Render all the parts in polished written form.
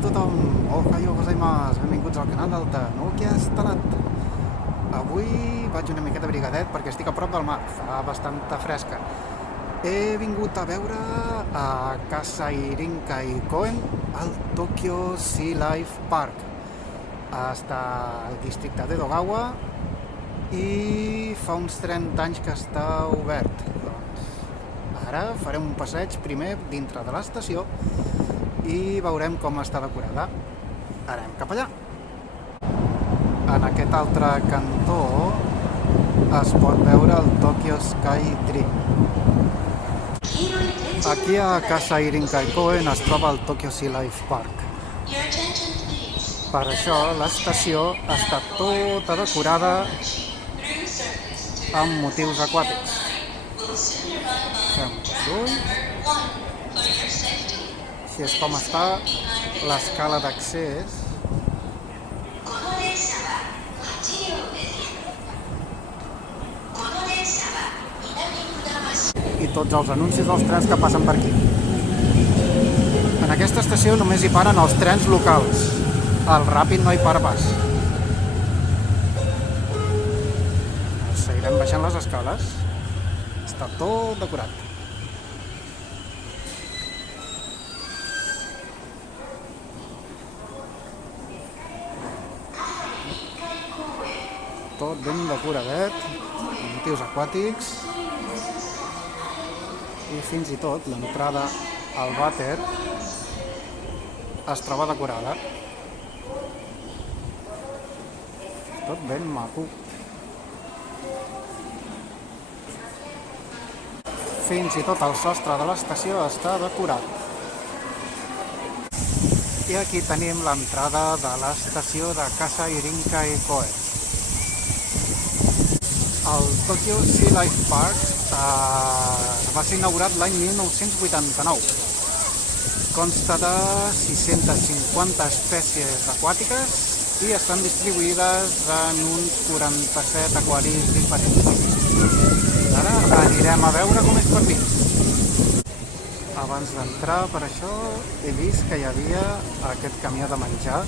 a tothom! Ohayo gozaimasu! Benvinguts al canal del Tanuki Estalat. Avui vaig una miqueta brigadet perquè estic a prop del mar, fa bastanta fresca. He vingut a veure a Kasai Rinkai Koen al Tokyo Sea Life Park. Està al districte d'Edogawa i fa uns 30 anys que està obert. Doncs ara farem un passeig primer dintre de l'estació i veurem com està decorada. Anem cap allà. En aquest altre cantó es pot veure el Tokyo Sky Dream. Aquí a Kasai Rinkai Koen es troba el Tokyo Sea Life Park. Per això l'estació està tota decorada amb motius aquàtics. Fem ull. Així és com està l'escala d'accés. I tots els anuncis dels trens que passen per aquí. En aquesta estació només hi paren els trens locals. El ràpid no hi para pas. Seguirem baixant les escales. Està tot decorat. Tot ben decoradet, amb motius aquàtics. I fins i tot l'entrada al vàter es troba decorada. Tot ben maco. Fins i tot el sostre de l'estació està decorat. I aquí tenim l'entrada de l'estació de Kasai Rinkai Koen. El Tokyo Sea Life Park va ser inaugurat l'any 1989. Consta de 650 espècies aquàtiques i estan distribuïdes en uns 47 aquaris diferents. Ara anirem a veure com és per dins. Abans d'entrar, per això, he vist que hi havia aquest camió de menjar,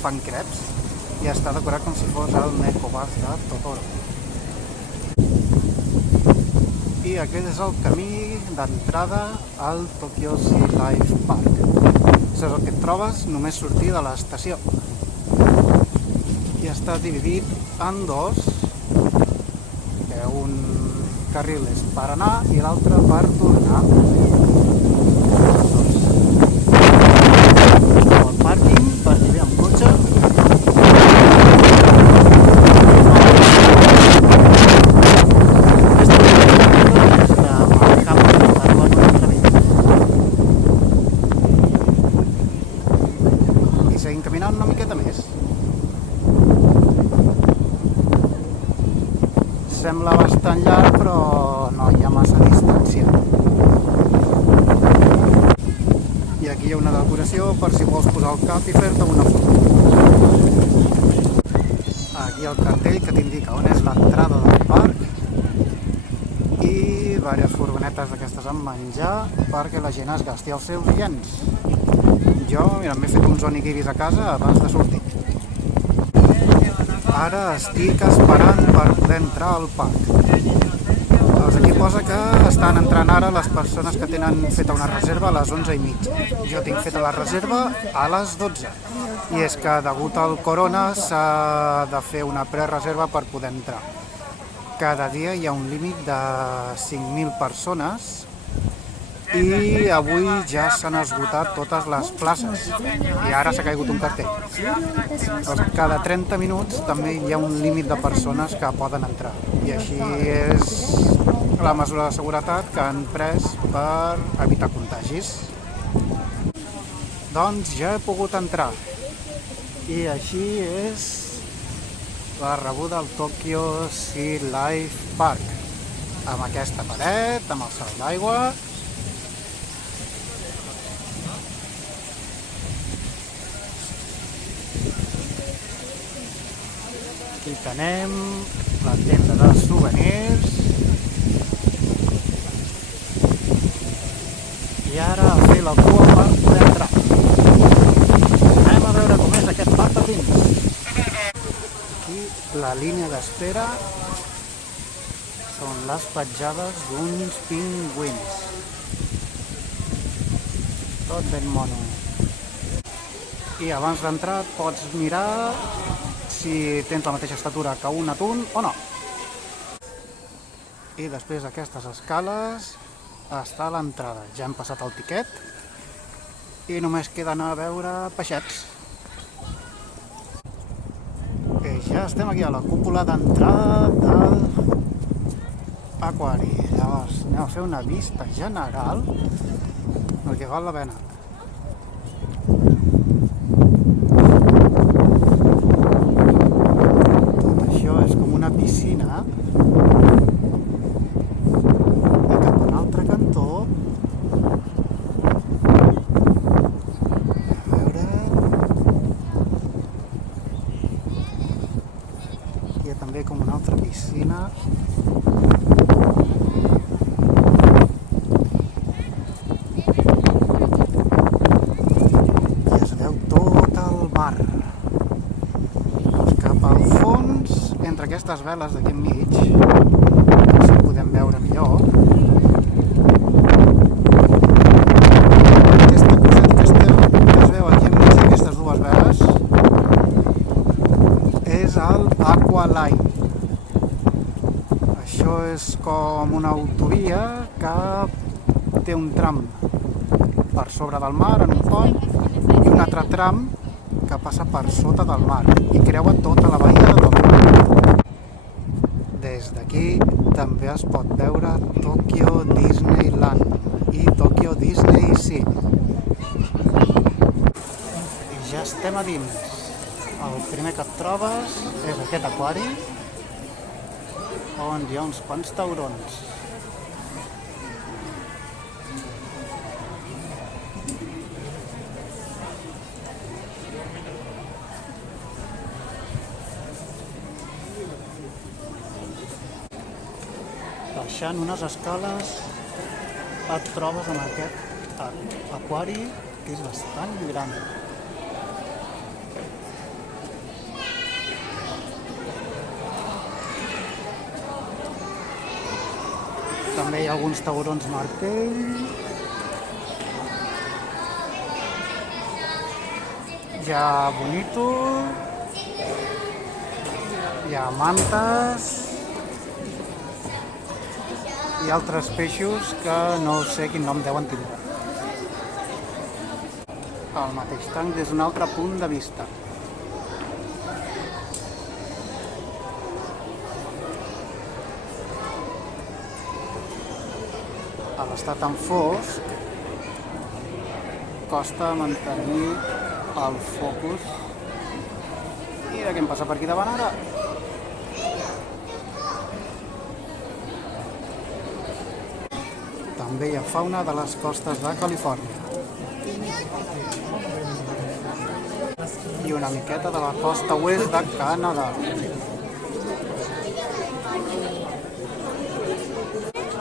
fan creps, i està decorat com si fos el Nekobas de Totoro. I aquest és el camí d'entrada al Tokyo Sea Life Park. Això és el que et trobes només sortir de l'estació. I està dividit en dos. Un carril és per anar i l'altre per tornar. El pàrquing per anar amb cotxe. I seguim caminant una miqueta més. Sembla bastant llarg, però no hi ha massa distància. I aquí hi ha una decoració per si vols posar el cap i fer-te una foto. Aquí hi ha el cartell que t'indica on és l'entrada del parc i diverses furgonetes d'aquestes amb menjar perquè la gent es gasti els seus iens. Jo m'he fet uns onigiris a casa abans de sortir. Ara estic esperant per poder entrar al parc. Doncs aquí posa que estan entrant ara les persones que tenen feta una reserva a les 11:30. Jo tinc feta la reserva a les 12. I és que degut al corona s'ha de fer una prereserva per poder entrar. Cada dia hi ha un límit de 5.000 persones i avui ja s'han esgotat totes les places i ara s'ha caigut un cartell. Cada 30 minuts també hi ha un límit de persones que poden entrar i així és la mesura de seguretat que han pres per evitar contagis. Doncs ja he pogut entrar i així és la rebuda al Tokyo Sea Life Park amb aquesta paret, amb el salt d'aigua. Aquí tenem la tenda de souvenirs i ara a fer la cua per poder entrar. la línia d'espera són les petjades d'uns pingüins. Tot ben mono. I abans d'entrar pots mirar si tens la mateixa estatura que un atún o no. I després d'aquestes escales està l'entrada. Ja hem passat el tiquet i només queda anar a veure peixets. I ja estem aquí a la cúpula d'entrada de l'aquari. Llavors anem a fer una vista general perquè val la pena. Tot això és com una piscina. I cap a l'altre cantó a veure, aquí hi ha també com una altra piscina. Cap al fons, entre aquestes veles d'aquí enmig, si ho podem veure millor, aquesta coseta que es veu aquí enmig d'aquestes dues veles és el Aqualine. Això és com una autovia que té un tram per sobre del mar en un pont i un altre tram que passa per sota del mar i creua tota la bahia del mar. Des d'aquí també es pot veure Tokyo Disneyland i Tokyo Disney Sea. I ja estem a dins. El primer que et trobes és aquest aquari on hi ha uns quants taurons. Baixant unes escales et trobes en aquest aquari que és bastant gran. També hi ha alguns taurons martell. Hi ha bonito. Hi ha mantes. I altres peixos que no sé quin nom deuen tindre. El mateix tanc des d'un altre punt de vista. A l'estar tan fosc costa mantenir el focus. Mira què em passa per aquí davant ara. També hi ha fauna de les costes de Califòrnia. I una miqueta de la costa oest de Canadà.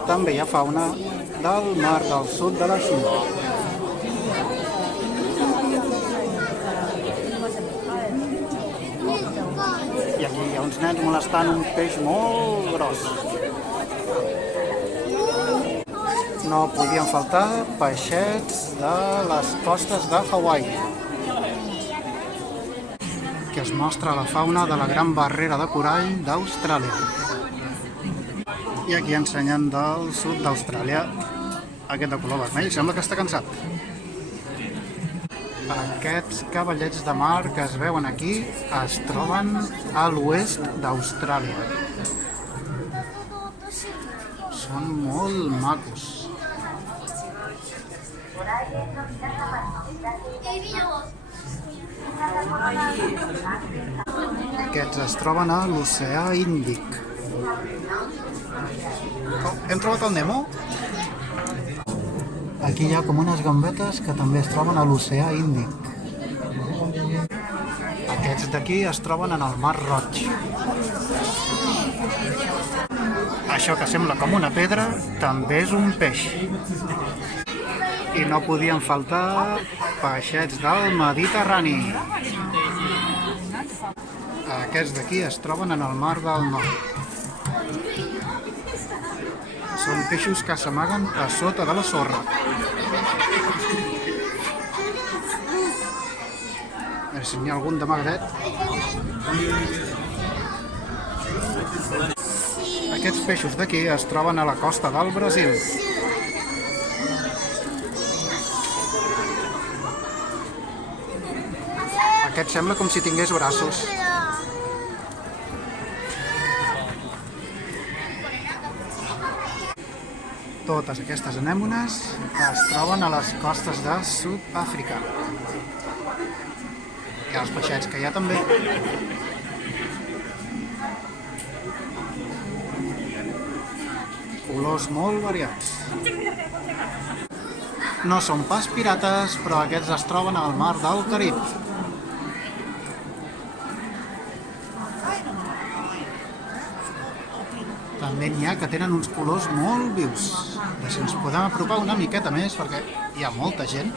També hi ha fauna del mar del sud de la Xina. I aquí hi ha uns nens molestant un peix molt gros. No podien faltar peixets de les costes de Hawaii, que es mostra la fauna de la gran barrera de corall d'Austràlia. I aquí ensenyen del sud d'Austràlia, aquest de color vermell, sembla que està cansat. Aquests cavallets de mar que es veuen aquí es troben a l'oest d'Austràlia. Són molt macos. Aquests es troben a l'oceà Índic. Hem trobat el Nemo? Aquí hi ha com unes gambetes que també es troben a l'oceà Índic. Aquests d'aquí es troben en el Mar Roig. Això que sembla com una pedra també és un peix. I no podien faltar peixets del Mediterrani. Aquests d'aquí es troben en el Mar del Nord. Són peixos que s'amaguen a sota de la sorra. A veure si n'hi ha algun d'amagadet. Aquests peixos d'aquí es troben a la costa del Brasil. Aquest sembla com si tingués braços. Totes aquestes anèmones es troben a les costes de Sud-àfrica. Hi ha els peixets que hi ha també. Colors molt variats. No són pas pirates, però aquests es troben al Mar del Carib. També n'hi ha que tenen uns colors molt vius. Si ens podem apropar una miqueta més, perquè hi ha molta gent.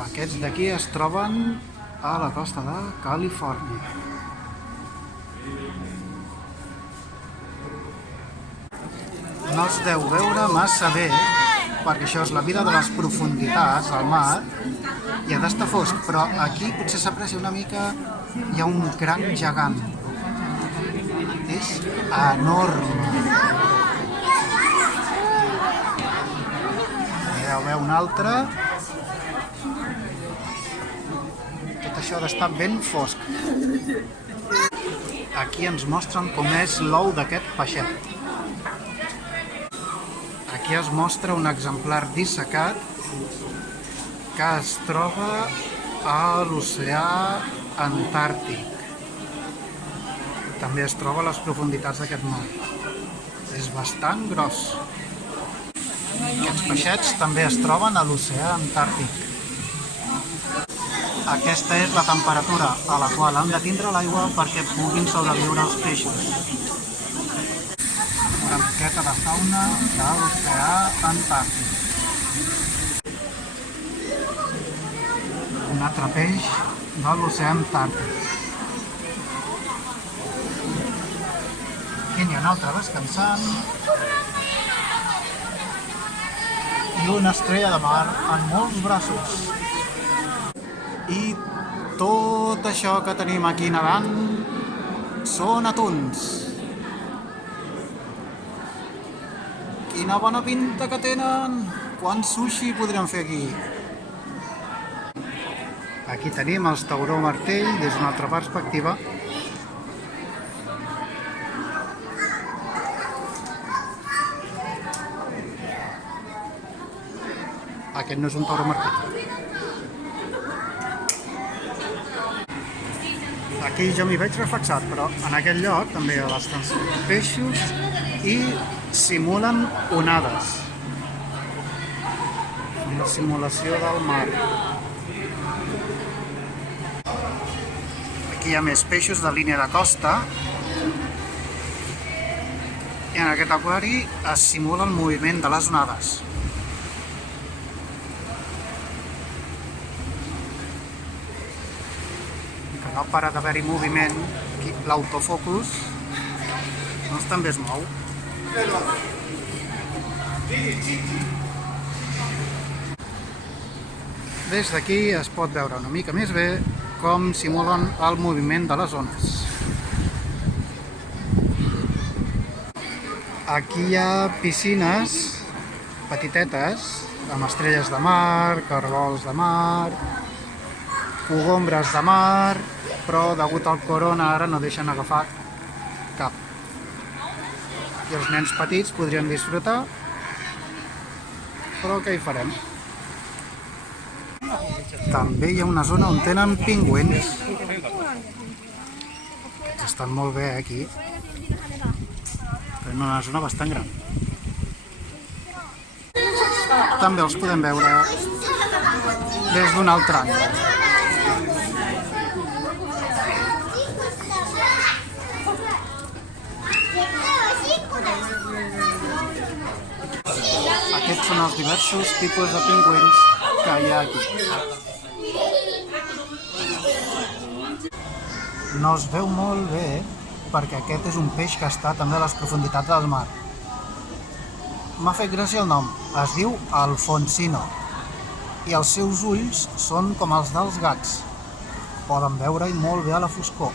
Aquests d'aquí es troben a la costa de Califòrnia. No es deu veure massa bé, perquè això és la vida de les profunditats al mar, i ha d'estar fosc, però aquí potser s'aprecia una mica, hi ha un cranc gegant. És enorme. Podeu veure un altre. Tot això ha d'estar ben fosc. Aquí ens mostren com és l'ou d'aquest peixet. Aquí es mostra un exemplar dissecat que es troba a l'oceà Antàrtic. També es troba a les profunditats d'aquest mar. És bastant gros. Aquests peixets també es troben a l'oceà Antàrtic. Aquesta és la temperatura a la qual han de tindre l'aigua perquè puguin sobreviure els peixos. Una miqueta de fauna de l'oceà Antàrtic. Un altre peix de l'oceà Antàrtic. Aquí n'hi ha un altre descansant. I una estrella de mar amb molts braços. I tot això que tenim aquí nedant són atuns. Quina bona pinta que tenen! Quant sushi podríem fer aquí? Aquí tenim els tauró martell des d'una altra perspectiva. Aquest no és un tauró martell. Aquí jo m'hi veig reflexat, però en aquest lloc també hi ha bastants peixos i simulen onades. La simulació del mar. Aquí hi ha més peixos de línia de costa. I en aquest aquari es simula el moviment de les onades. Que no para d'haver-hi moviment, l'autofocus doncs també es mou. Des d'aquí es pot veure una mica més bé com simulen el moviment de les ones. Aquí hi ha piscines petitetes amb estrelles de mar, cargols de mar, cogombres de mar, però degut al corona ara no deixen agafar cap. I els nens petits podrien disfrutar, però què hi farem? També hi ha una zona on tenen pingüins. Aquests estan molt bé aquí. Tenen una zona bastant gran. També els podem veure des d'un altre angle. són els diversos tipus de pingüins que hi ha aquí. No es veu molt bé perquè aquest és un peix que està també a les profunditats del mar. M'ha fet gràcia el nom, es diu Alfonsino i els seus ulls són com els dels gats. Poden veure-hi molt bé a la foscor.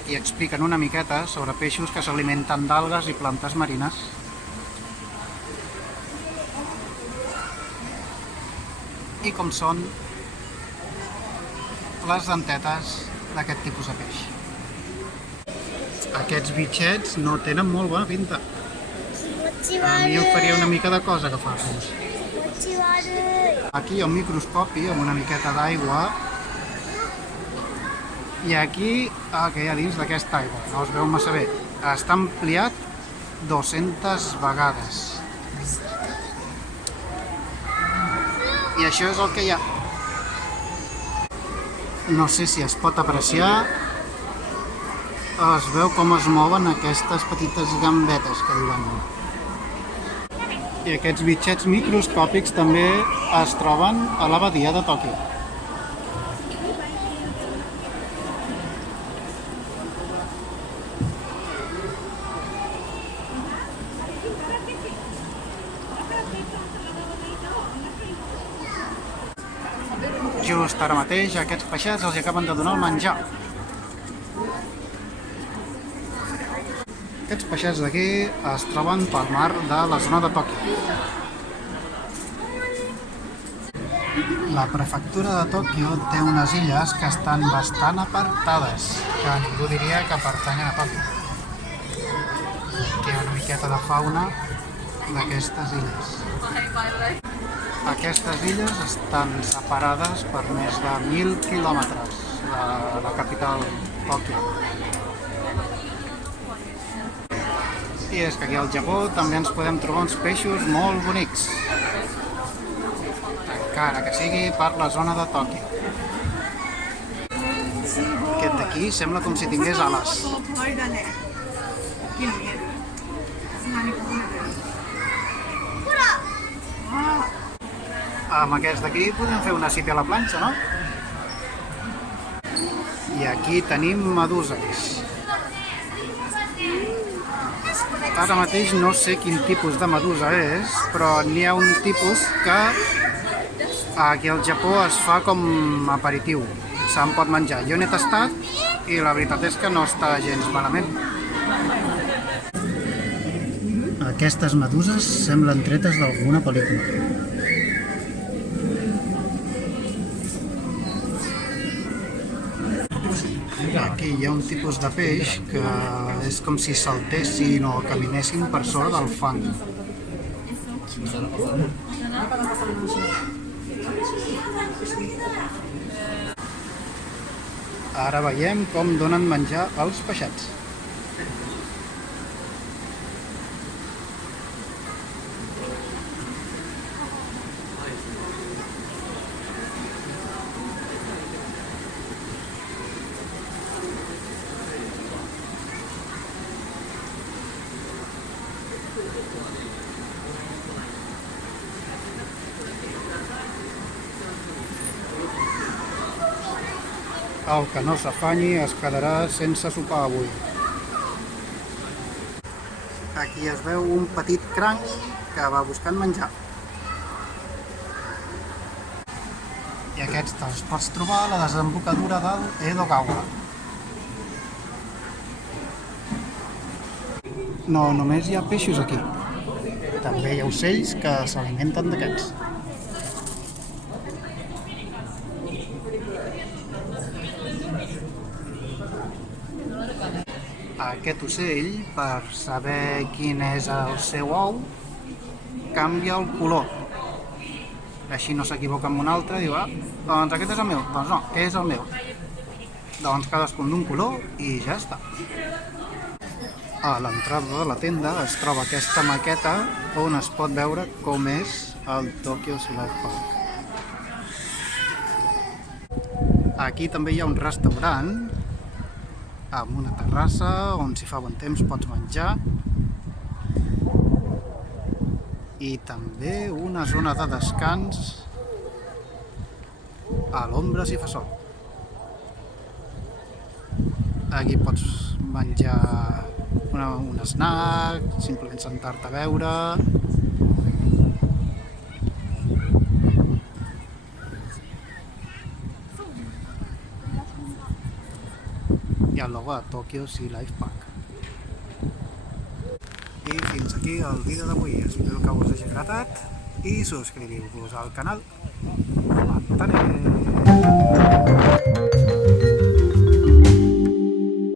Aquí expliquen una miqueta sobre peixos que s'alimenten d'algues i plantes marines. I com són les dentetes d'aquest tipus de peix. Aquests bitxets no tenen molt bona pinta. A mi em faria una mica de cosa agafar-los. Aquí hi ha un microscopi amb una miqueta d'aigua i aquí què hi ha dins d'aquesta aigua. No es veu massa bé. Està ampliat 200 vegades. I això és el que hi ha. No sé si es pot apreciar. Es veu com es mouen aquestes petites gambetes que diuen. I aquests bitxets microscòpics també es troben a la badia de Tòquio. Just ara mateix aquests peixets els acaben de donar el menjar. Aquests peixets d'aquí es troben pel mar de la zona de Tòquio. La prefectura de Tòquio té unes illes que estan bastant apartades, que ningú diria que pertanyen a Tòquio. Aquí hi ha una miqueta de fauna d'aquestes illes. Aquestes illes estan separades per més de 1.000 quilòmetres de la capital, Tòquio. I és que aquí al Japó també ens podem trobar uns peixos molt bonics, encara que sigui per la zona de Tòquio. Aquest d'aquí sembla com si tingués ales. Amb aquests d'aquí podem fer una sípia a la planxa, no? I aquí tenim meduses. Ara mateix no sé quin tipus de medusa és, però n'hi ha un tipus que aquí al Japó es fa com aperitiu. Se'n pot menjar. Jo n'he tastat i la veritat és que no està gens malament. Aquestes meduses semblen tretes d'alguna pel·lícula. Aquí hi ha un tipus de peix que és com si saltessin o caminessin per sobre del fang. Ara veiem com donen menjar als peixets. El que no s'afanyi es quedarà sense sopar avui. Aquí es veu un petit cranc que va buscant menjar. I aquests te'ls pots trobar a la desembocadura del Edogawa. No només hi ha peixos aquí, també hi ha ocells que s'alimenten d'aquests. Aquest ocell, per saber quin és el seu ou, canvia el color. Així no s'equivoca amb un altre i diu, doncs aquest és el meu. Doncs no, què és el meu? Doncs cadascun d'un color i ja està. A l'entrada de la tenda es troba aquesta maqueta on es pot veure com és el Tokyo Slide Park. Aquí també hi ha un restaurant amb una terrassa on si fa bon temps pots menjar. i també una zona de descans a l'ombra si fa sol. Aquí pots menjar un snack, simplement sentar-te a veure. I el logo de Tokyo Sea Life Park. I fins aquí el vídeo d'avui, espero que us hagi agradat i subscriviu-vos al canal. Mantane!